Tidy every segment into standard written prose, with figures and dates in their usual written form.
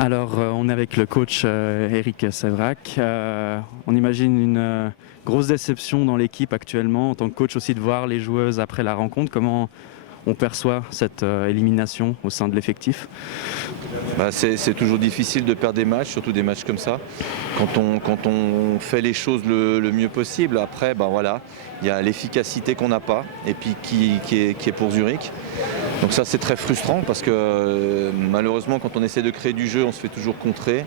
Alors, on est avec le coach Eric Séverac. On imagine une grosse déception dans l'équipe actuellement, en tant que coach aussi, de voir les joueuses après la rencontre. Comment on perçoit cette élimination au sein de l'effectif? C'est toujours difficile de perdre des matchs, surtout des matchs comme ça, quand on fait les choses le mieux possible. Après, voilà, il y a l'efficacité qu'on n'a pas et puis qui est pour Zurich. Donc ça, c'est très frustrant parce que malheureusement, quand on essaie de créer du jeu, on se fait toujours contrer.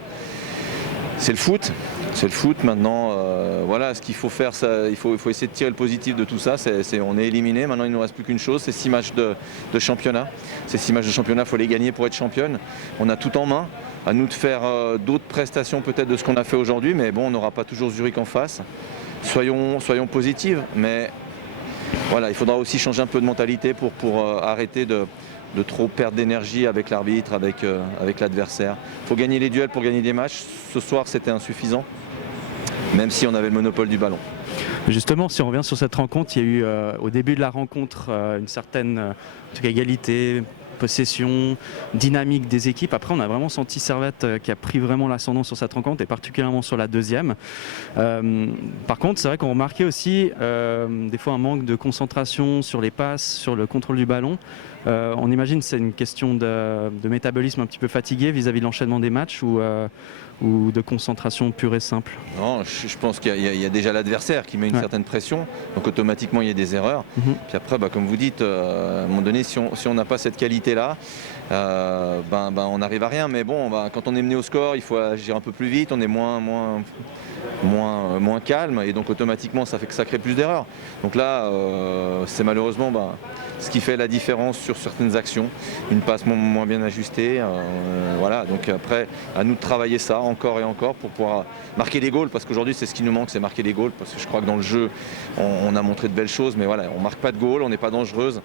C'est le foot maintenant. Voilà, ce qu'il faut faire, il faut essayer de tirer le positif de tout ça. On est éliminé, maintenant il ne nous reste plus qu'une chose, c'est 6 matchs de championnat. Ces 6 matchs de championnat, il faut les gagner pour être championne. On a tout en main, à nous de faire d'autres prestations peut-être de ce qu'on a fait aujourd'hui, mais bon, on n'aura pas toujours Zurich en face. Soyons positives, mais voilà, il faudra aussi changer un peu de mentalité pour arrêter de trop perdre d'énergie avec l'arbitre, avec l'adversaire. Il faut gagner les duels pour gagner des matchs. Ce soir, c'était insuffisant, même si on avait le monopole du ballon. Justement, si on revient sur cette rencontre, il y a eu au début de la rencontre une certaine en tout cas, égalité, possession, dynamique des équipes. Après, on a vraiment senti Servette qui a pris vraiment l'ascendant sur cette rencontre et particulièrement sur la deuxième. Par contre, c'est vrai qu'on remarquait aussi des fois un manque de concentration sur les passes, sur le contrôle du ballon. On imagine que c'est une question de métabolisme un petit peu fatigué vis-à-vis de l'enchaînement des matchs ou de concentration pure et simple. Non, je pense qu'il y a déjà l'adversaire qui met une certaine pression, donc automatiquement il y a des erreurs. Puis après, comme vous dites, à un moment donné, si on n'a pas cette qualité-là, on n'arrive à rien. Mais bon, quand on est mené au score, il faut agir un peu plus vite, on est moins calme et donc automatiquement ça crée plus d'erreurs. Donc là, c'est malheureusement ce qui fait la différence sur certaines actions, une passe moins bien ajustée. Voilà, donc après, à nous de travailler ça encore et encore pour pouvoir marquer des goals, parce qu'aujourd'hui c'est ce qui nous manque, c'est marquer des goals, parce que je crois que dans le jeu, on a montré de belles choses, mais voilà, on ne marque pas de goals, on n'est pas dangereuse.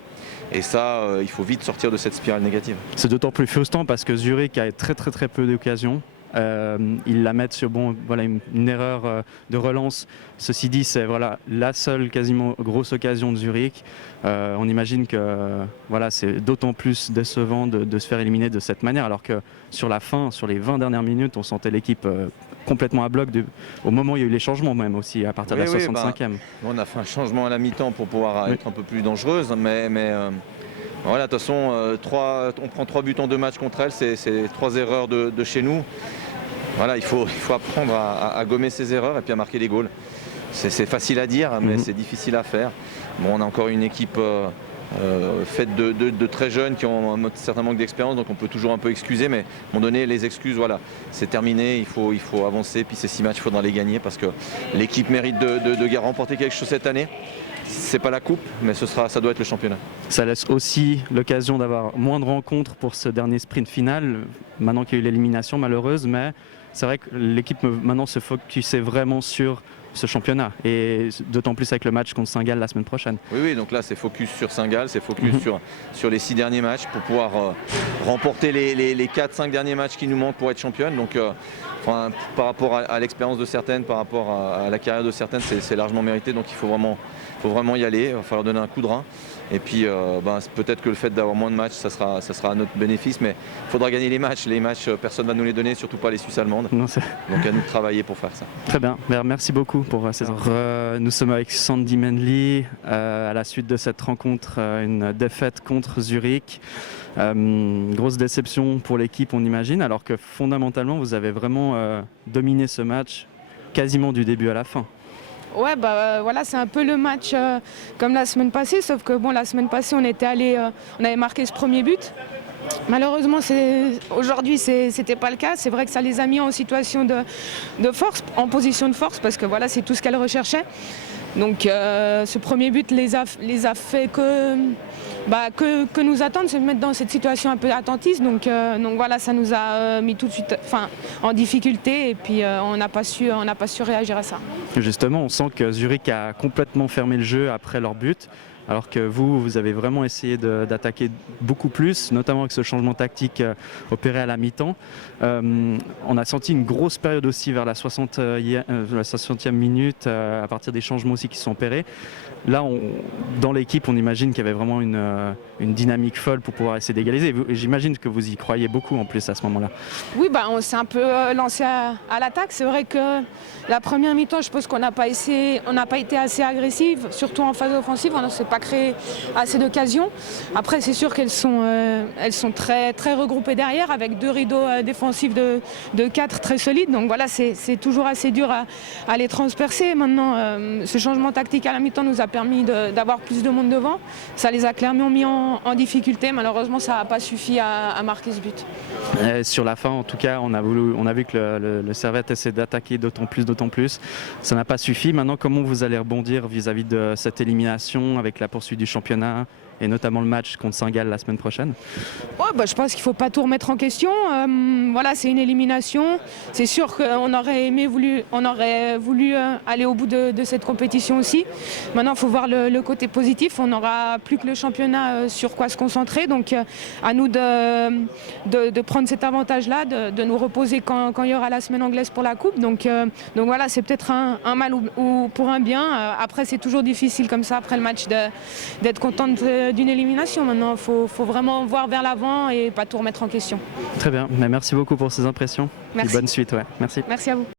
Et ça, il faut vite sortir de cette spirale négative. C'est d'autant plus frustrant parce que Zurich a très peu d'occasions. Ils la mettent sur une erreur de relance. Ceci dit, c'est la seule quasiment grosse occasion de Zurich. On imagine que c'est d'autant plus décevant de se faire éliminer de cette manière, alors que sur la fin, sur les 20 dernières minutes, on sentait l'équipe complètement à bloc au moment où il y a eu les changements même aussi, à partir de la 65e. On a fait un changement à la mi-temps pour pouvoir être un peu plus dangereuse, mais voilà, de toute façon, on prend 3 buts en 2 matchs contre elle, c'est 3 erreurs de chez nous. Voilà, il faut apprendre à gommer ces erreurs et puis à marquer les goals. C'est facile à dire, mais c'est difficile à faire. Bon, on a encore une équipe faite de très jeunes qui ont un certain manque d'expérience, donc on peut toujours un peu excuser, mais à un moment donné, les excuses, voilà, c'est terminé, il faut avancer, puis ces 6 matchs, il faudra les gagner parce que l'équipe mérite de remporter quelque chose cette année. C'est pas la coupe, mais ça doit être le championnat. Ça laisse aussi l'occasion d'avoir moins de rencontres pour ce dernier sprint final, maintenant qu'il y a eu l'élimination malheureuse, mais c'est vrai que l'équipe maintenant se focusait vraiment sur ce championnat, et d'autant plus avec le match contre Saint-Gall la semaine prochaine. Oui, donc là c'est focus sur Saint-Gall, c'est focus sur les 6 derniers matchs pour pouvoir remporter les 4-5 derniers matchs qui nous manquent pour être championne. Donc par rapport à l'expérience de certaines, par rapport à la carrière de certaines, c'est largement mérité, donc il faut vraiment y aller, il va falloir donner un coup de rein. Et puis peut-être que le fait d'avoir moins de matchs, ça sera à notre bénéfice, mais il faudra gagner les matchs. Les matchs, personne ne va nous les donner, surtout pas les Suisses allemandes. Donc à nous de travailler pour faire ça. Très bien, merci beaucoup pour ces heures. Nous sommes avec Sandy Mendley à la suite de cette rencontre, une défaite contre Zurich. Grosse déception pour l'équipe, on imagine, alors que fondamentalement vous avez vraiment dominé ce match quasiment du début à la fin. Ouais, voilà, c'est un peu le match comme la semaine passée, sauf que la semaine passée on avait marqué ce premier but. Malheureusement, aujourd'hui, c'était pas le cas. C'est vrai que ça les a mis en situation de force, en position de force, parce que voilà, c'est tout ce qu'elles recherchaient. Donc, ce premier but les a fait que nous attendre, se mettre dans cette situation un peu attentiste. Donc voilà, ça nous a mis tout de suite en difficulté, et puis on n'a pas su réagir à ça. Justement, on sent que Zurich a complètement fermé le jeu après leur but. alors que vous avez vraiment essayé d'attaquer beaucoup plus, notamment avec ce changement tactique opéré à la mi-temps. On a senti une grosse période aussi vers la 60e minute, à partir des changements aussi qui sont opérés. Là, dans l'équipe, on imagine qu'il y avait vraiment une dynamique folle pour pouvoir essayer d'égaliser. Et j'imagine que vous y croyez beaucoup en plus à ce moment-là. Oui, on s'est un peu lancé à l'attaque. C'est vrai que la première mi-temps, je pense qu'on n'a pas été assez agressif, surtout en phase offensive. On ne s'est pas créé assez d'occasions. Après, c'est sûr qu'elles sont très, très regroupées derrière, avec 2 rideaux défensifs de 4 très solides. Donc voilà, c'est toujours assez dur à les transpercer. Maintenant, ce changement tactique à la mi-temps nous a permis d'avoir plus de monde devant. Ça les a clairement mis en difficulté. Malheureusement, ça n'a pas suffi à marquer ce but. Sur la fin, en tout cas, on a vu que le Servette essaie d'attaquer d'autant plus. Ça n'a pas suffi. Maintenant, comment vous allez rebondir vis-à-vis de cette élimination avec la poursuite du championnat et notamment le match contre Saint-Gall la semaine prochaine? Je pense qu'il ne faut pas tout remettre en question. Voilà, c'est une élimination. C'est sûr qu'on aurait voulu aller au bout de cette compétition aussi. Maintenant, il faut voir le côté positif. On n'aura plus que le championnat sur quoi se concentrer. Donc, à nous de prendre cet avantage-là, de nous reposer quand il y aura la semaine anglaise pour la Coupe. Donc voilà, c'est peut-être un mal ou pour un bien. Après, c'est toujours difficile comme ça, après le match, d'être contente d'une élimination. Maintenant, il faut vraiment voir vers l'avant et pas tout remettre en question. Très bien, merci beaucoup pour ces impressions. Merci. Et bonne suite. Merci. Merci à vous.